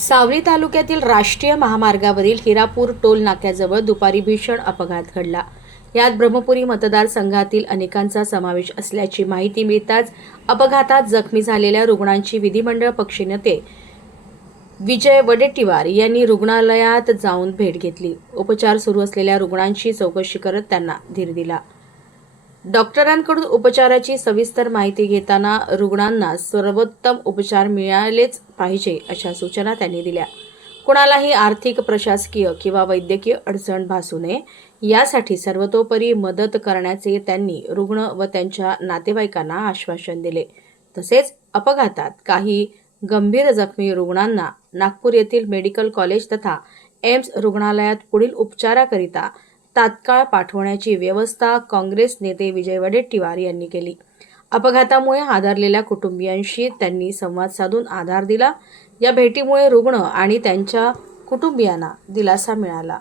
सावली तालुक्यातील राष्ट्रीय महामार्गावरील हिरापूर टोल नाक्याजवळ दुपारी भीषण अपघात घडला. यात ब्रह्मपुरी मतदारसंघातील अनेकांचा समावेश असल्याची माहिती मिळताच अपघातात जखमी झालेल्या रुग्णांची विधिमंडळ पक्षनेते विजय वडेट्टीवार यांनी रुग्णालयात जाऊन भेट घेतली. उपचार सुरू असलेल्या रुग्णांची चौकशी करत त्यांना धीर दिला. डॉक्टरांकडून उपचाराची सविस्तर माहिती घेताना रुग्णांना सर्वोत्तम उपचार मिळालेच पाहिजे अशा सूचना त्यांनी दिल्या. कुणालाही आर्थिक प्रशासकीय किंवा वैद्यकीय अडचण भासू नये. यासाठी सर्वतोपरी मदत करण्याचे त्यांनी रुग्ण व त्यांच्या नातेवाईकांना आश्वासन दिले. तसेच अपघातात काही गंभीर जखमी रुग्णांना नागपूर येथील मेडिकल कॉलेज तथा एम्स रुग्णालयात पुढील उपचाराकरिता तात्काळ पाठवण्याची व्यवस्था काँग्रेस नेते विजय वडेट्टीवार यांनी केली. अपघातामुळे आधारलेल्या कुटुंबियांशी त्यांनी संवाद साधून आधार दिला. या भेटीमुळे रुग्ण आणि त्यांच्या कुटुंबियांना दिलासा मिळाला.